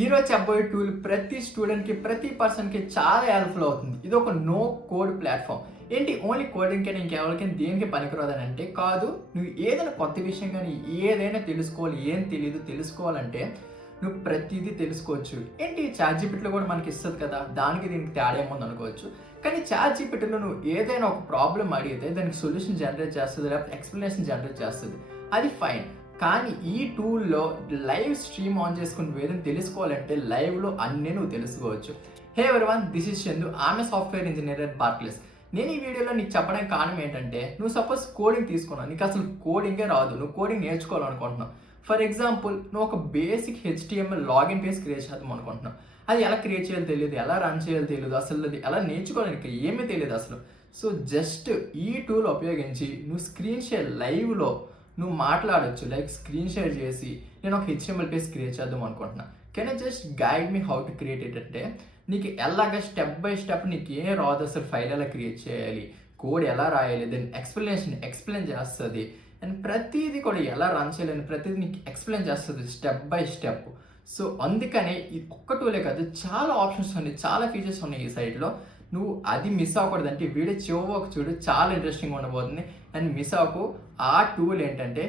ఈరోజు చెప్పబోయే టూల్ ప్రతి స్టూడెంట్కి ప్రతి పర్సన్కి చాలా హెల్ప్ఫుల్ అవుతుంది. ఇది ఒక నో కోడ్ ప్లాట్ఫామ్. ఏంటి ఓన్లీ కోడింగ్కే ఇంకెవరికి దేనికి పనికిరాదని అంటే కాదు. నువ్వు ఏదైనా కొత్త విషయం కానీ ఏదైనా తెలుసుకోవాలి, ఏం తెలియదు తెలుసుకోవాలంటే నువ్వు ప్రతిదీ తెలుసుకోవచ్చు. ఏంటి చాట్‌జీపీటీలో కూడా మనకి ఇస్తుంది కదా, దానికి దీనికి తేడా ఏముంది అనుకోవచ్చు. కానీ చాట్‌జీపీటీలో నువ్వు ఏదైనా ఒక ప్రాబ్లమ్ అడిగితే దానికి సొల్యూషన్ జనరేట్ చేస్తుంది, లేకపోతే ఎక్స్ప్లెనేషన్ జనరేట్ చేస్తుంది. అది ఫైన్. కానీ ఈ టూల్లో లైవ్ స్ట్రీమ్ ఆన్ చేసుకుని ఏదైనా తెలుసుకోవాలంటే లైవ్లో అన్నీ నువ్వు తెలుసుకోవచ్చు. హే ఎవరీవన్, దిస్ ఇస్ చందు. ఆమె సాఫ్ట్వేర్ ఇంజనీర్ అట్ బార్క్లేస్. నేను ఈ వీడియోలో నీకు చెప్పడానికి కారణం ఏంటంటే, నువ్వు సపోజ్ కోడింగ్ తీసుకున్నావు, నీకు అసలు కోడింగే రాదు, నువ్వు కోడింగ్ నేర్చుకోవాలనుకుంటున్నావు. ఫర్ ఎగ్జాంపుల్, నువ్వు ఒక basic HTML login page create చేద్దాం అనుకుంటున్నావు. అది ఎలా క్రియేట్ చేయాలో తెలియదు, ఎలా రన్ చేయాలో తెలియదు, అసలు అది ఎలా నేర్చుకోవాలని ఏమీ తెలియదు అసలు. సో జస్ట్ ఈ టూల్ ఉపయోగించి నువ్వు స్క్రీన్ షేర్ లైవ్లో నువ్వు మాట్లాడొచ్చు. లైక్ స్క్రీన్ షేర్ చేసి నేను ఒక హెచ్టిఎంఎల్ పేజ్ క్రియేట్ చేద్దాం అనుకుంటున్నా, can I just guide me how to create it అంటే నీకు ఎలాగ స్టెప్ బై స్టెప్ నీకు ఏం రాదు, అసలు ఫైల్ ఎలా క్రియేట్ చేయాలి, కోడ్ ఎలా రాయాలి, దాని ఎక్స్ప్లెయిన్ చేస్తుంది. అండ్ ప్రతిదీ కూడా ఎలా రన్ చేయాలని ప్రతిదీ నీకు ఎక్స్ప్లెయిన్ చేస్తుంది స్టెప్ బై స్టెప్. సో అందుకనే ఇది ఒక్క టూలే కాదు, చాలా ఆప్షన్స్ ఉన్నాయి, చాలా ఫీచర్స్ ఉన్నాయి ఈ సైట్లో. నువ్వు అది మిస్ అవ్వకూడదు అంటే వీడియో చివరికి చూడు, చాలా ఇంట్రెస్టింగ్ ఉండబోతుంది. అండ్ మిస్ అవ్వకు. ఆ టూల్ ఏంటంటే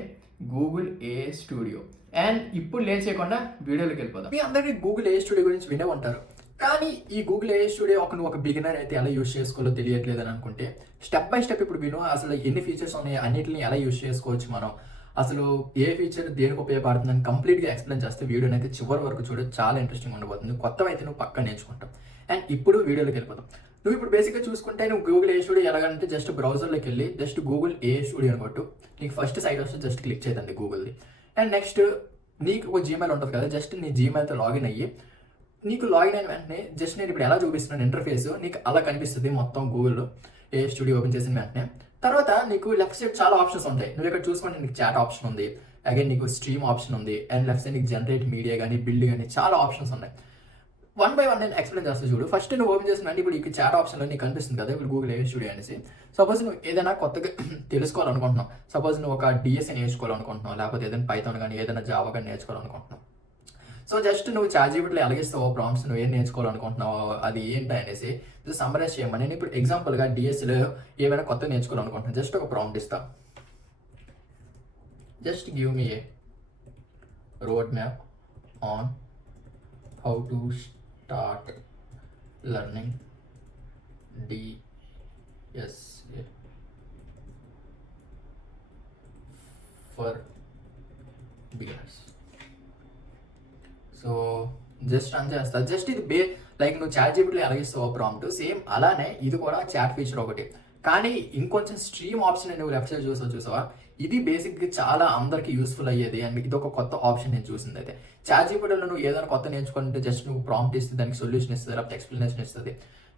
గూగుల్ ఏ స్టూడియో. అండ్ ఇప్పుడు లేట్ చేయకుండా వీడియోలోకి వెళ్ళిపోదాం. మీ అందరికీ గూగుల్ ఏ స్టూడియో గురించి వినే ఉంటారు, కానీ ఈ గూగుల్ ఏ స్టూడియో నువ్వు ఒక బిగినర్ అయితే ఎలా యూస్ చేసుకోవాలో తెలియట్లేదు అని అనుకుంటే స్టెప్ బై స్టెప్ ఇప్పుడు విను. అసలు ఎన్ని ఫీచర్స్ ఉన్నాయి, అన్నిటిని ఎలా యూస్ చేసుకోవచ్చు మనం, అసలు ఏ ఫీచర్ దేనికి ఉపయోగపడుతుందని కంప్లీట్గా ఎక్స్ప్లెయిన్ చేస్తే వీడియోని అయితే చివరి వరకు చూడు, చాలా ఇంట్రెస్టింగ్ ఉండబోతుంది. కొత్తవి అయితే నువ్వు పక్కా నేర్చుకుంటావు. అండ్ ఇప్పుడు వీడియోలోకి వెళ్ళిపోతాం. నువ్వు ఇప్పుడు బేసిక్గా చూసుకుంటే నువ్వు గూగుల్ ఏ స్టూడియో ఎలాగంటే జస్ట్ బ్రౌజర్లోకి వెళ్ళి జస్ట్ గూగుల్ ఏ స్టూడియో అని కొట్టు, నీకు ఫస్ట్ సైట్ వస్తే జస్ట్ క్లిక్ చేయదండి గూగుల్ది. అండ్ నెక్స్ట్ నీకు ఒక జీమెయిల్ ఉంటుంది కదా, జస్ట్ నీ జీమెయిల్తో లాగిన్ అయ్యి నీకు లాగిన్ అయిన వెంటనే జస్ట్ నేను ఇప్పుడు ఎలా చూపిస్తున్నాను ఇంటర్ఫేస్ నీకు అలా కనిపిస్తుంది మొత్తం గూగుల్లో ఏ స్టూడియో ఓపెన్ చేసిన వెంటనే. తర్వాత నీకు లెఫ్ట్ సైడ్ చాలా ఆప్షన్స్ ఉంటాయి. నువ్వు ఇక్కడ చూసుకుంటే నీకు చాట్ ఆప్షన్ ఉంది, అగైన్ నీకు స్ట్రీమ్ ఆప్షన్ ఉంది, అండ్ లెఫ్ట్ సైడ్ నీకు జనరేట్ మీడియా కానీ బిల్డ్ కానీ చాలా ఆప్షన్స్ ఉన్నాయి. వన్ బై వన్ నేను ఎక్స్ప్లెయిన్ చేస్తాను చూడు. ఫస్ట్ నువ్వు ఓపెన్ చేసిన ఇప్పుడు ఈ చాట్ ఆప్షన్లో నీకు కనిపిస్తుంది కదా ఇప్పుడు గూగుల్ ఏ స్టూడియో అనేసి. సపోజ్ నువ్వు ఏదైనా కొత్తగా తెలుసుకోవాలనుకుంటున్నావు, సపోజ్ నువ్వు ఒక డిఎస్ఏ నేర్చుకోవాలనుకుంటున్నావు, లేకపోతే ఏదైనా పైథాన్ కానీ ఏదైనా జావా కానీ నేర్చుకోవాలనుకుంటున్నావు. సో జస్ట్ నువ్వు చాట్‌జీపీటీలో ఎలాగిస్తావో ప్రాంప్ట్స్ నువ్వు ఏం నేర్చుకోవాలనుకుంటున్నావో అది ఏంటి అనేసి సమ్మరైజ్ చేయమని. నేను ఇప్పుడు ఎగ్జాంపుల్గా డిఎస్ఏలో ఏమైనా కొత్తగా నేర్చుకోవాలనుకుంటున్నాను, జస్ట్ ఒక ప్రాంప్ట్ ఇస్తా. Just give me A road map on how to start learning DSA for beginners. So just run చేస్తా. జస్ట్ ఇది లైక్ నువ్వు చాట్‌జీపీటీలో ఎలాగిస్తావో ప్రాంప్ట్ సేమ్ అలానే ఇది కూడా చాట్ ఫీచర్ ఒకటి, కానీ ఇంకొంచెం స్ట్రీమ్ ఆప్షన్ నువ్వు లెఫ్ట్ సైడ్ చూసావా, ఇది బేసిక్గా చాలా అందరికి యూస్ఫుల్ అయ్యేది. అండ్ ఇది ఒక కొత్త ఆప్షన్ నేను చూసింది. అయితే చాట్‌జీపీటీలో నువ్వు ఏదైనా కొత్త నేర్చుకుంటే జస్ట్ నువ్వు ప్రాంప్ట్ ఇస్తే దానికి సొల్యూషన్ ఇస్తుంది, లేకపోతే ఎక్స్ప్లెనేషన్ ఇస్తుంది.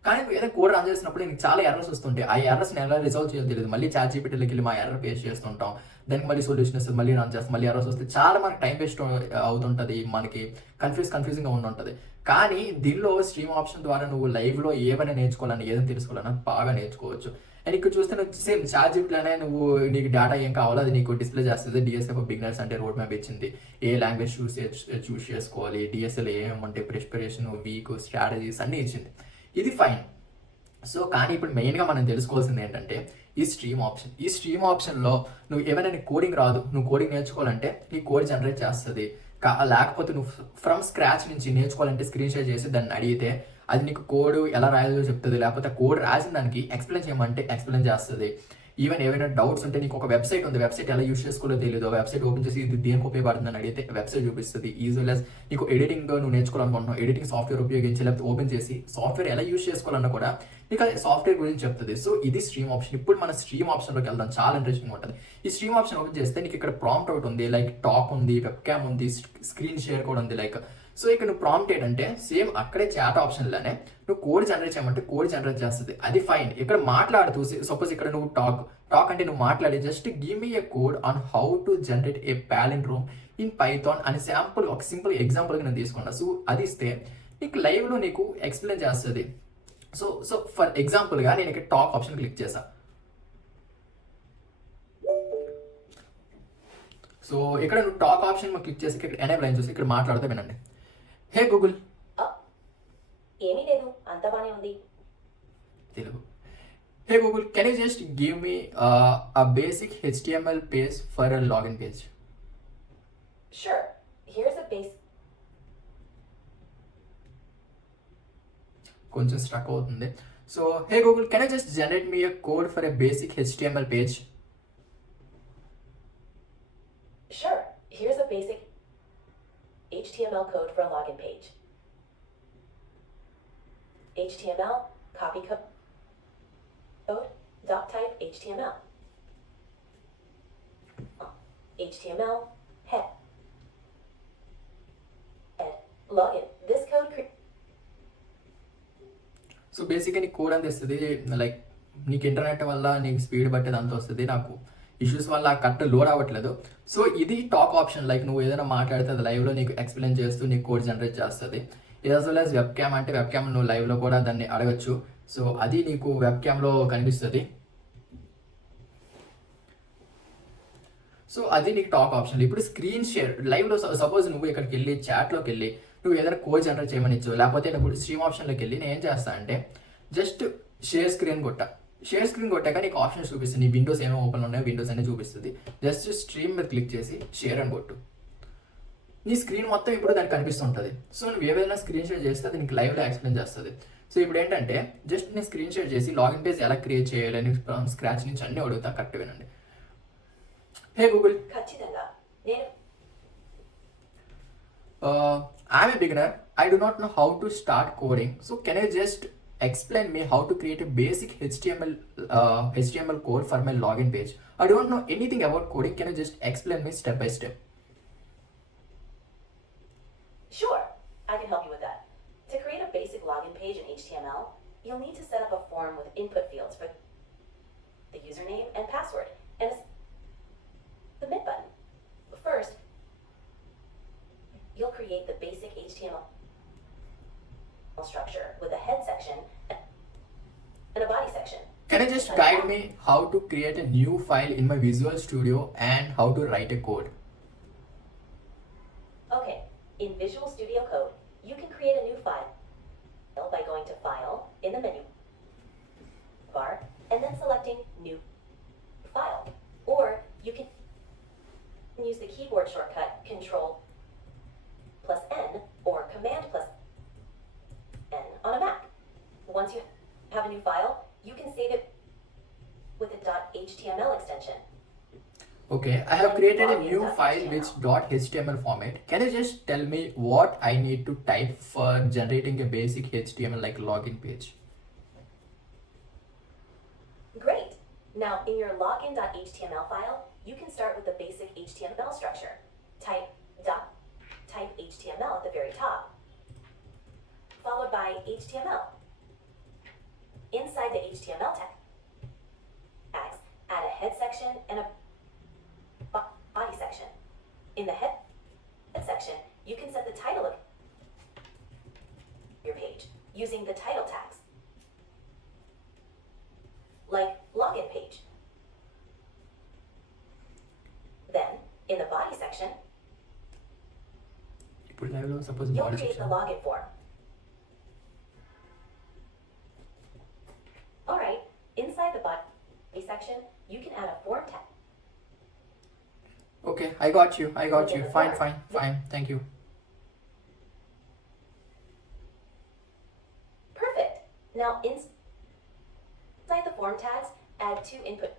కానీ నువ్వు ఏదైనా కోడ్ రన్ చేసినప్పుడు నీకు చాలా ఎర్రర్స్ వస్తుంటాయి. ఆ ఎర్రర్స్ని ఎలా రిజాల్వ్ చేయాలో తెలియదు. మళ్ళీ చాట్‌జీపీటీలోకి వెళ్ళి మా ఎర్రర్ పేస్ట్ చేస్తుంటాం, దానికి మళ్ళీ సొల్యూషన్ ఇస్తుంది, మళ్ళీ రన్ చేస్తాం, మళ్ళీ ఎర్రర్స్ వస్తే చాలా మనకి టైం వేస్ట్ అవుతుంటుంది, మనకి కన్ఫ్యూజింగ్గా ఉంటుంది. కానీ దీనిలో స్ట్రీమ్ ఆప్షన్ ద్వారా నువ్వు లైవ్లో ఏమైనా నేర్చుకోవాలని ఏదైనా తెలుసుకోవాలన్నా బాగా నేర్చుకోవచ్చు. అండ్ ఇక్కడ చూస్తే నువ్వు సేమ్ చాట్‌జీపీటీలోనే నువ్వు నీకు డేటా ఏం కావాలో అది నీకు డిస్ప్లే చేస్తుంది. డిఎస్ఏ ఫర్ బిగినర్స్ అంటే రోడ్ మ్యాప్ ఇచ్చింది, ఏ లాంగ్వేజ్ చూస్ చేసుకోవాలి, డిఎస్ఏలో ఏమేమంటే ప్రిపరేషన్, వీక్, స్ట్రాటజీస్ అన్నీ ఇచ్చింది. ఇది ఫైన్. సో కానీ ఇప్పుడు మెయిన్గా మనం తెలుసుకోవాల్సింది ఏంటంటే ఈ స్ట్రీమ్ ఆప్షన్లో నువ్వు ఏమైనా నీకు కోడింగ్ రాదు, నువ్వు కోడింగ్ నేర్చుకోవాలంటే నీ కోడ్ జనరేట్ చేస్తుంది. లేకపోతే నువ్వు ఫ్రమ్ స్క్రాచ్ నుంచి నేర్చుకోవాలంటే స్క్రీన్ షేర్ చేసి దాన్ని అడిగితే అది నీకు కోడ్ ఎలా రాయాలో చెప్తుంది, లేకపోతే కోడ్ రాసిన దానికి ఎక్స్ప్లెయిన్ చేయమంటే ఎక్స్ప్లెయిన్ చేస్తుంది. ఈవెన్ ఏమైనా డౌట్స్ ఉంటే నీకు ఒక వెబ్సైట్ ఉంది, వెబ్సైట్ ఎలా యూస్ చేసుకోవాలో తెలియదు, వెబ్సైట్ ఓపెన్ చేసి ఇది దేనికి ఉపయోగపడుతుందని అడిగితే వెబ్సైట్ చూపిస్తుంది. ఈజ్ వెల్ యాజ్ నీకు ఎడిటింగ్ నువ్వు నేర్చుకోవాలనుకుంటున్నావు, ఎడిటింగ్ సాఫ్ట్వేర్ ఉపయోగించి లేకపోతే ఓపెన్ చేసి సాఫ్ట్వేర్ ఎలా యూస్ చేసుకోవాలన్నా కూడా నీకు అది సాఫ్ట్వేర్ గురించి చెప్తుంది. సో ఇది స్ట్రీమ్ ఆప్షన్. ఇప్పుడు మన స్ట్రీమ్ ఆప్షన్లోకి వెళ్దాం, చాలా ఇంట్రెస్టింగ్ ఉంటుంది. ఈ స్ట్రీమ్ ఆప్షన్ ఓపెన్ చేస్తే నీకు ఇక్కడ ప్రాంప్ట్ అవుట్ ఉంది, లైక్ టాక్ ఉంది, వెబ్ క్యామ్ ఉంది, స్క్రీన్ షేర్ కూడా ఉంది లైక్. సో ఇక్కడ నువ్వు ప్రాంప్ట్ ఏంటంటే సేమ్ అక్కడే చాట్ ఆప్షన్లోనే నువ్వు కోడ్ జనరేట్ చేయమంటే కోడ్ జనరేట్ చేస్తుంది, అది ఫైన్. ఇక్కడ మాట్లాడుతూ సపోజ్ ఇక్కడ నువ్వు టాక్ అంటే నువ్వు మాట్లాడి just give me A code on how to generate a palindrome in Python అని ఒక సింపుల్ ఎగ్జాంపుల్గా నేను తీసుకున్నా. సో అది ఇస్తే నీకు లైవ్లో నీకు ఎక్స్ప్లెయిన్ చేస్తుంది. సో ఫర్ ఎగ్జాంపుల్గా నేను ఇక్కడ టాక్ ఆప్షన్ క్లిక్ చేశా. సో ఇక్కడ నువ్వు టాక్ ఆప్షన్ క్లిక్ చేసి ఇక్కడ ఎనేబుల్ అయిన చూసి ఇక్కడ మాట్లాడితే వినండి. హే గూగుల్. ఏమీ లేదు, అంతా బానే ఉంది. తెలుగు. హే Google, can you just give me a basic HTML page for a login page? Sure, here's a base. కొంచెం స్ట్రక్ అవుతుంది. So hey Google, can you just generate me a code for a basic HTML page? Sure, here's a basic HTML code for a login page. HTML, copy code, doc type HTML. HTML, head, login. This code so బేసిక్గా నీకు code అంత వస్తుంది, like నీకు internet వల్ల నీకు speed బట్టేది అంత వస్తుంది. నాకు ఇష్యూస్ వల్ల కరెక్ట్ లోడ్ అవ్వట్లేదు. సో ఇది టాక్ ఆప్షన్, లైక్ నువ్వు ఏదైనా మాట్లాడితే అది లైవ్లో నీకు ఎక్స్ప్లెయిన్ చేస్తూ నీకు కోడ్ జనరేట్ చేస్తుంది. As well as web cam, అంటే వెబ్ క్యామ్ నువ్వు లైవ్లో కూడా దాన్ని అడగచ్చు. సో అది నీకు వెబ్ క్యామ్లో కనిపిస్తుంది. సో అది నీకు టాక్ ఆప్షన్. ఇప్పుడు స్క్రీన్ షేర్ లైవ్లో, సపోజ్ నువ్వు ఇక్కడికి వెళ్ళి చాట్లోకి వెళ్ళి నువ్వు ఏదైనా కోడ్ జనరేట్ చేయమని ఇచ్చు, లేకపోతే ఇప్పుడు స్ట్రీమ్ ఆప్షన్లోకి వెళ్ళి నేను ఏం చేస్తాను అంటే జస్ట్ షేర్ స్క్రీన్ కొట్టాక నీకు ఆప్షన్స్ చూపిస్తుంది. నీ విండోస్ ఏమో ఓపెన్ ఉన్నాయో విండోస్ అనే చూపిస్తుంది. జస్ట్ స్ట్రీమ్ మీద క్లిక్ చేసి షేర్ అని కొట్టు, నీ స్క్రీన్ మొత్తం ఇప్పుడు దానికి కనిపిస్తుంటుంది. సో నువ్వు ఏదైనా స్క్రీన్ షేర్ చేస్తే అది నీకు లైవ్లో ఎక్స్ప్లెయిన్ చేస్తుంది. సో ఇప్పుడు ఏంటంటే జస్ట్ నేను స్క్రీన్ షేర్ చేసి లాగిన్ పేజ్ ఎలా క్రియేట్ చేయాలని స్క్రాచ్ నుంచి అన్నీ అడుగుతా. కరెక్ట్ వినండి. హే గూగుల్, ఖచ్చితంగా నేను I'm a beginner. I do not know how to start coding. So can you just explain me how to create a basic HTML code for my login page? I don't know anything about coding. Can you just explain me step by step? Sure, I can help you with that. To create a basic login page in HTML, you'll need to set up a form with input fields for the username and password and a submit button. First, you'll create the basic HTML structure with a head section and a body section. Can you just guide me how to create a new file in my Visual Studio and how to write a code? Okay, in Visual Studio Code, you can create a new file by going to File in the menu bar and then selecting New File. Or you can use the keyboard shortcut Control plus N or Command plus N on a Mac. Once you have a new file, you can save it with a .html extension. Okay, I have created a new file with .html format. Can you just tell me what I need to type for generating a basic HTML like login page? Great. Now in your login.html file, you can start with the basic HTML structure. Type HTML at the very top, followed by HTML. Inside the HTML tags, add a head section and a body section. In the head section, you can set the title of your page using the title tags, like login page. Then, in the body section, you'll create the login form. Alright, inside the body section, you can add a form tag. Okay, I got you. Fine. Thank you. Perfect. Now inside the form tags, add two input.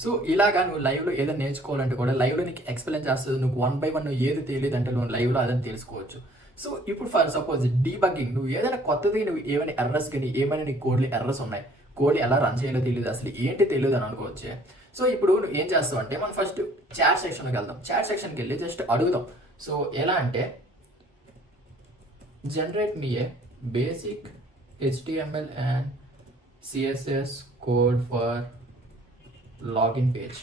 So ఇలాగా నువ్వు లైవ్లో ఏదైనా నేర్చుకోవాలంటే కూడా లైవ్లో నీకు explain చేస్తుంది. నువ్వు 1 by 1 ఏది తెలియదు అంటే నువ్వు లైవ్లో అదని తెలుసుకోవచ్చు. సో ఇప్పుడు ఫర్ సపోజ్ డీబగ్గింగ్, నువ్వు ఏదైనా కొత్తది, నువ్వు ఏమైనా ఎర్రర్స్ కానీ ఏమైనా నీ కోడ్లో ఎర్రర్స్ ఉన్నాయి, కోడ్ ఎలా రన్ చేయాలో తెలియదు, అసలు ఏంటి తెలియదు అని అనుకోవచ్చు. సో ఇప్పుడు నువ్వు ఏం చేస్తావు అంటే మనం ఫస్ట్ చాట్ సెక్షన్కి వెళ్దాం. చాట్ సెక్షన్కి వెళ్ళి జస్ట్ అడుగుదాం. సో ఎలా అంటే generate me A basic HTML and CSS code for login page.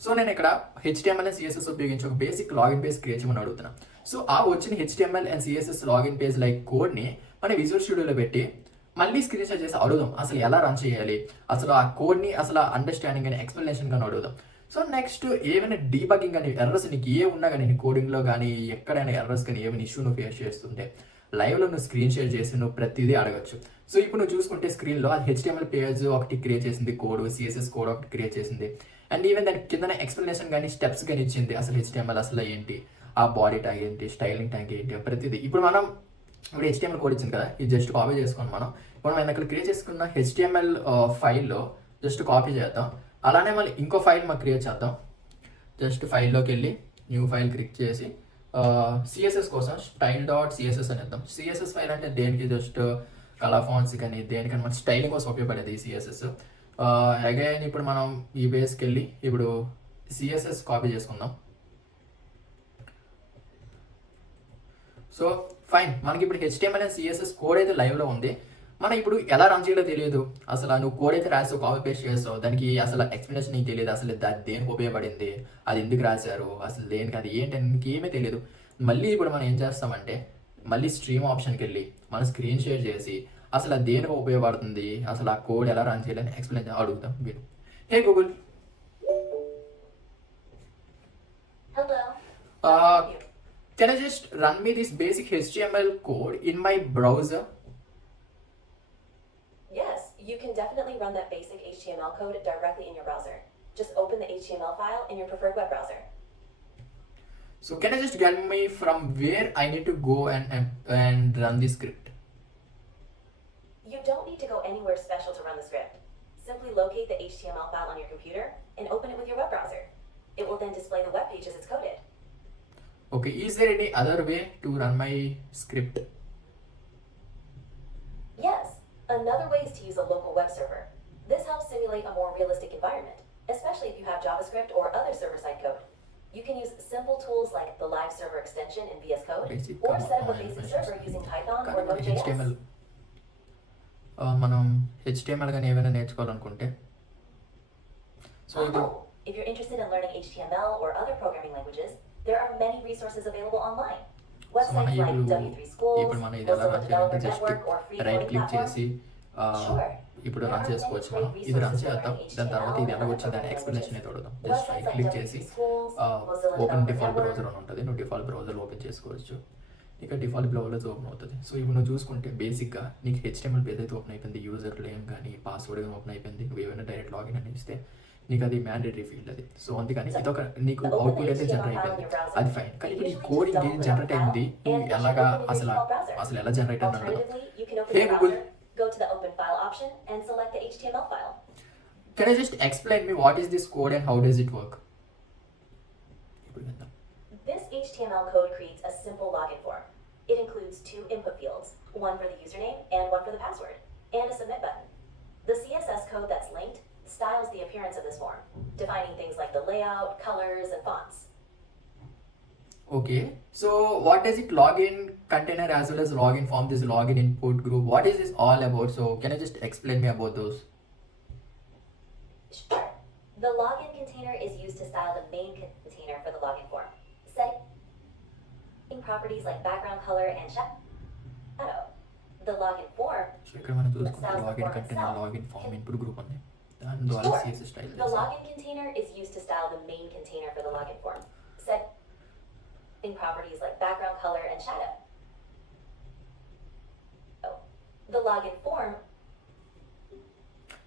So నేను ఇక్కడ HTML అండ్ CSS ఉపయోగించి ఒక బేసిక్ లాగిన్ పేజ్ క్రియేట్ చేయమని అడుగుతున్నా. సో ఆ వచ్చిన HTML and CSS login page like కోడ్ని మన విజువల్ స్టూడియోలో పెట్టి మళ్ళీ స్క్రీన్ షాట్ చేసి అడుగుదాం అసలు ఎలా రన్ చేయాలి, అసలు ఆ కోడ్ని అసలు అండర్స్టాండింగ్ కానీ ఎక్స్ప్లెనేషన్ కానీ అడుగుదాం. సో నెక్స్ట్ ఏమైనా డీబగ్గింగ్ కానీ ఎర్రర్స్ నీకు ఏ ఉన్నా కానీ నీ కోడింగ్లో కానీ ఎక్కడైనా ఎర్రర్స్ కానీ ఏమైనా ఇష్యూ నువ్వు ఫేస్ చేస్తుంటే లైవ్లో నువ్వు స్క్రీన్ షేర్ చేసి నువ్వు ప్రతిదీ అడగచ్చు. సో ఇప్పుడు నువ్వు చూసుకుంటే స్క్రీన్లో అది HTML పేజ్ ఒకటి క్రియేట్ చేసింది, కోడ్ CSS కోడ్ ఒకటి క్రియేట్ చేసింది, అండ్ ఈవెన్ దాని కింద ఎక్స్ప్లెనేషన్ కానీ స్టెప్స్ కానీ ఇచ్చింది. అసలు HTML అసలు ఏంటి, ఆ బాడీ ట్యాగ్ ఏంటి, స్టైలింగ్ ట్యాగ్ ఏంటి, ప్రతిదీ. ఇప్పుడు మనం ఇప్పుడు HTML కోడ్ ఇచ్చింది కదా, ఇది జస్ట్ కాపీ చేసుకుని మనం అక్కడ క్రియేట్ చేసుకున్న HTML ఫైల్లో జస్ట్ కాపీ చేద్దాం. అలానే మళ్ళీ ఇంకో ఫైల్ మాకు క్రియేట్ చేద్దాం. జస్ట్ ఫైల్లోకి వెళ్ళి న్యూ ఫైల్ క్లిక్ చేసి CSS కోసం style.css అని ఇద్దాం. CSS ఫైల్ అంటే దేనికి, జస్ట్ కలర్ ఫాంట్స్ కానీ దేనికని మన స్టైలింగ్ కోసం ఉపయోగపడేది ఈ CSS. అగైన్ ఇప్పుడు మనం ఈ బేస్కి వెళ్ళి ఇప్పుడు CSS కాపీ చేసుకుందాం. సో ఫైన్, మనకి ఇప్పుడు HTML అండ్ CSS కోడ్ అయితే లైవ్లో ఉంది. మనం ఇప్పుడు ఎలా రన్ చేయాలో తెలియదు. అసలు నువ్వు కోడ్ అయితే రాస్తావు, కాపీ పేస్ట్ చేస్తావు, దానికి అసలు ఎక్స్ప్లెనేషన్ నీకు తెలియదు, అసలు దాని దేనికి ఉపయోగపడింది, అది ఎందుకు రాశారు, అసలు దేనికి అది ఏంటి అని నీకు ఏమీ తెలియదు. మళ్ళీ ఇప్పుడు మనం ఏం చేస్తామంటే మళ్ళీ స్ట్రీమ్ ఆప్షన్కి వెళ్ళి మనం స్క్రీన్ షేర్ చేసి అసలు అది దేనికి ఉపయోగపడుతుంది, అసలు ఆ కోడ్ ఎలా రన్ చేయాలని ఎక్స్ప్లెయిన్ అడుగుతాం. విను. హే Google, Hello. can I just run me this basic HTML code in my browser? Yes, you can definitely run that basic HTML code directly in your browser. Just open the HTML file in your preferred web browser. So can I just get me from where I need to go and run this script? You don't need to go anywhere special to run the script. Simply locate the HTML file on your computer and open it with your web browser. It will then display the web page as it's coded. Okay, is there any other way to run my script? Yes, another way is to use a local web server. This helps simulate a more realistic environment, especially if you have JavaScript or other server-side code. You can use simple tools like the Live Server extension in VS Code, Basic or set up a command basic line server using Python or కానీ Node.js. HTML మనం HTML కానీ ఏమైనా నేర్చుకోవాలనుకుంటే so ఇప్పుడు If you're interested in learning HTML or other programming languages, there are many resources available online. So మన Websites like ఇప్పుడు W3 Schools, ఇప్పుడు మనం ఇది ఎలా Mozilla రన్ చేయాలంటే Developer just Network, or free right coding click platforms. చేసి Sure. ఇప్పుడు There run are many చేసుకోవచ్చు. great మనం ఇది రన్ resources చేద్దాం, learning దాని తర్వాత HTML ఇది ఎలా and వచ్చింది దాని other ఎక్స్ప్లెనేషన్ languages. చూడదాం. Just Websites right like click W3 చేసి Schools, Mozilla open Developer default Network. Browser అని ఉంటుంది, నువ్వు డిఫాల్ట్ బ్రౌజర్ ఓపెన్ చేసుకోవచ్చు. ఇక డిఫాల్ట్ బ్రౌజర్ ఓపెన్ అవుతుంది. సో ఇప్పుడు నువ్వు చూసుకుంటే బేసిక్గా నీకు HTML పేజ్ అయితే ఓపెన్ అయిపోయింది, యూజర్ నేమ్ కానీ పాస్వర్డ్ కానీ ఓపెన్ అయిపోయింది. నువ్వు ఏమైనా డైరెక్ట్ లాగిన్ అని ఇస్తే నీకు అది మ్యాండేటరీ ఫీల్డ్ అది. సో అందుకని ఇదొక నీకు అవుట్పుట్ అయితే జనరేట్ అయిపోయింది, అది ఫైన్. కానీ ఇప్పుడు ఈ కోడింగ్ ఏం జనరేట్ అయింది, నువ్వు ఎలాగా అసలు ఎలా జనరేట్ అని అడగదు. Alternatively, you can open Hey your Google, browser, go to the Open File option, and select the HTML file. can I just explain me what is this code and how does it work? ఇప్పుడు విందాం. This HTML code creates a simple login form. It includes two input fields, one for the username and one for the password, and a submit button. The CSS code that's linked styles the appearance of this form, defining things like the layout, colors, and fonts. Okay, so what does it login container as well as login form, this login input group, what is this all about? So can you just explain me about those? Sure. The login container is used to style the main container for the login form, setting properties like background color and shadow. The login form so ఇక్కడ మనం చూసుకుంటే login container login form input group ఉంది, దాని ద్వారా Sure. CSS style The login container is used to style the main container for the login form, setting properties like background color and shadow. The login form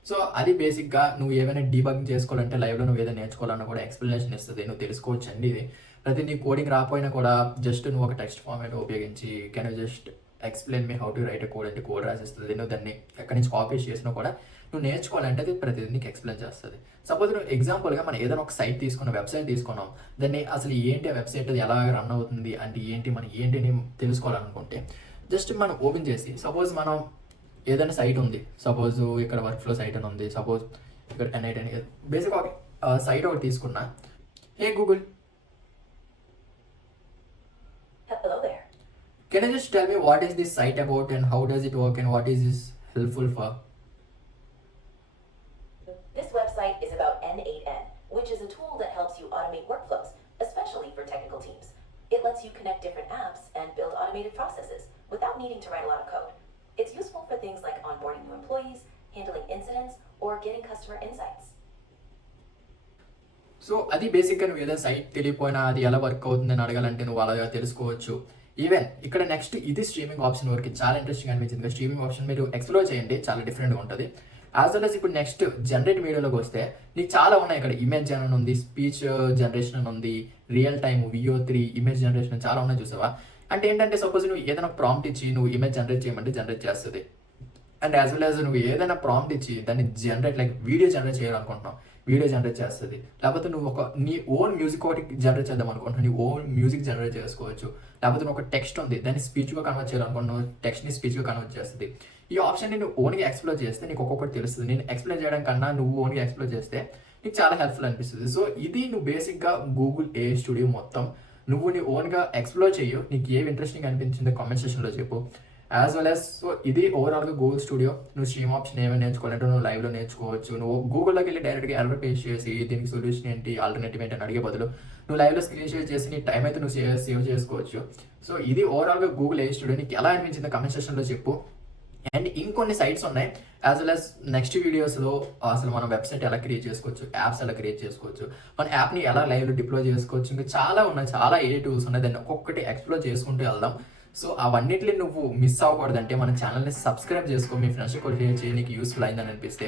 so అది బేసిక్గా నువ్వు ఏమైనా debug చేసుకోవాలంటే లైవ్లో నువ్వు ఏదైనా నేర్చుకోవాలన్నా కూడా ఎక్స్ప్లెనేషన్ ఇస్తుంది, నువ్వు తెలుసుకోవచ్చు అండి. ఇది ప్రతి నీ కోడింగ్ రాకపోయినా కూడా జస్ట్ నువ్వు ఒక టెక్స్ట్ ఫార్మాట్ ఉపయోగించి can you just explain me how to right code అంటే కోడ్ రాసిస్తుంది. నువ్వు దాన్ని ఎక్కడి నుంచి కాపీ చేసినా కూడా నువ్వు నేర్చుకోవాలంటే అది ప్రతిదీ నీకు ఎక్స్ప్లెయిన్ చేస్తుంది. సపోజ్ నువ్వు ఎగ్జాంపుల్గా మనం ఏదైనా ఒక సైట్ తీసుకున్నాం, వెబ్సైట్ తీసుకున్నాం, దాన్ని అసలు ఏంటి ఆ వెబ్సైట్ అది ఎలా రన్ అవుతుంది అంటే ఏంటి మనం ఏంటి అని తెలుసుకోవాలనుకుంటే జస్ట్ మనం ఓపెన్ చేసి సపోజ్ మనం ఏదైనా సైట్ ఉంది, సపోజ్ ఇక్కడ వర్క్ ఫ్లో సైట్ అని ఉంది, సపోజ్ ఇక్కడ ఎన్ఐటి అని బేసిక్ ఒక సైట్ ఒకటి తీసుకున్నా. హే Google, hello there. can you just tell me what is this site about and how does it work and what is this helpful for? This website is about N8N, which is a tool that helps you automate workflows, especially for technical teams. It lets you connect different apps and build automated processes without needing to write a lot of code. It's useful for things like onboarding employees, handling incidents, or getting customer insights. So అది బేసిక్గా నువ్వు ఏదైనా site తెలియపోయినా అది ఎలా work అవుతుందని అడగాలంటే నువ్వు అలాగా తెలుసుకోవచ్చు. ఈవెన్ ఇక్కడ నెక్స్ట్ ఇది స్ట్రీమింగ్ ఆప్షన్ వరకు చాలా ఇంట్రెస్టింగ్ అనిపించింది. స్ట్రీమింగ్ ఆప్షన్ మీరు ఎక్స్ప్లోర్ చేయండి, చాలా డిఫరెంట్గా ఉంటుంది. యాజ్ వెల్ as ఇప్పుడు నెక్స్ట్ జనరేట్ వీడియోలోకి వస్తే నీకు చాలా ఉన్నాయి. ఇక్కడ ఇమేజ్ జనరేషన్ ఉంది, స్పీచ్ జనరేషన్ అని ఉంది, real time VO3 image generation చాలా ఉన్నాయి చూసావా. అంటే ఏంటంటే సపోజ్ నువ్వు ఏదైనా ప్రాంప్ట్ ఇచ్చి నువ్వు ఇమేజ్ జనరేట్ చేయమంటే జనరేట్ చేస్తుంది. అండ్ యాజ్ వెల్ as నువ్వు ఏదైనా ప్రాంప్ట్ ఇచ్చి దాన్ని జనరేట్ లైక్ వీడియో జనరేట్ చేయాలనుకుంటున్నావు, వీడియో జనరేట్ చేస్తుంది. లేకపోతే నువ్వు నీ ఓన్ మ్యూజిక్ ఒకటి జనరేట్ చేద్దాం అనుకుంటున్నావు, నీ ఓన్ మ్యూజిక్ జనరేట్ చేసుకోవచ్చు. లేకపోతే నువ్వు ఒక టెక్స్ట్ ఉంది దాన్ని స్పీచ్గా కన్వర్ట్ చేయాలనుకుంటున్నావు, టెక్స్ట్ని స్పీచ్గా కన్వర్ట్ చేస్తుంది. ఈ ఆప్షన్ని నువ్వు ఓన్గా ఎక్స్ప్లోర్ చేస్తే నీకు ఒక్కొక్కటి తెలుస్తుంది. నేను ఎక్స్ప్లెయిన్ చేయడం కన్నా నువ్వు ఓన్గా ఎక్స్ప్లోర్ చేస్తే నీకు చాలా హెల్ప్ఫుల్ అనిపిస్తుంది. సో ఇది నువ్వు బేసిక్గా గూగుల్ AI స్టూడియో మొత్తం నువ్వు నీ ఓన్గా ఎక్స్ప్లోర్ చేయు. నీకు ఏవి ఇంట్రెస్టింగ్ అనిపించిందో కామెంట్ సెక్షన్లో చెప్పు. యాజ్ వెల్ as సో ఇది ఓవరాల్గా గూగుల్ స్టూడియో. నువ్వు స్ట్రీమ్ ఆప్షన్ ఏమైనా నేర్చుకోవాలంటే నువ్వు లైవ్లో నేర్చుకోవచ్చు. నువ్వు గూగుల్లోకి వెళ్ళి డైరెక్ట్గా ఎర్రర్ పేస్ట్ చేసి దీనికి సొల్యూషన్ ఏంటి, ఆల్టర్నేటివ్ ఏంటి అని అడిగే బదులు నువ్వు లైవ్లో స్క్రీన్ షేర్ చేసి నీ టైం అయితే నువ్వు సేవ్ చేసుకోవచ్చు. సో ఇది ఓవరాల్గా గూగుల్ AI స్టూడియో. నీకు ఎలా అనిపించిందో కామెంట్ సెక్షన్లో చెప్పు. అండ్ ఇంకొన్ని సైట్స్ ఉన్నాయి. యాజ్ వెల్ as నెక్స్ట్ వీడియోస్లో అసలు మనం వెబ్సైట్ ఎలా క్రియేట్ చేసుకోవచ్చు, యాప్స్ ఎలా క్రియేట్ చేసుకోవచ్చు, మన యాప్ని ఎలా లైవ్లో డిప్లాయ్ చేసుకోవచ్చు, ఇంకా చాలా ఉన్నాయి, చాలా AI టూల్స్ ఉన్నాయి. దాన్ని ఒక్కొక్కటి ఎక్స్ప్లోర్ చేసుకుంటూ వెళ్దాం. సో అవన్నిటిని నువ్వు మిస్ అవ్వకూడదంటే మన ఛానల్ని సబ్స్క్రైబ్ చేసుకో, మీ ఫ్రెండ్స్ కూడా షేర్ చేయి నీకు యూస్ఫుల్ అయిందని అనిపిస్తే.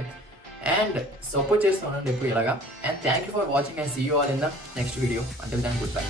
అండ్ సపోర్ట్ చేస్తున్నాను ఎప్పుడు ఇలాగా. And thank you for watching and see you all in the next video. Until then good by.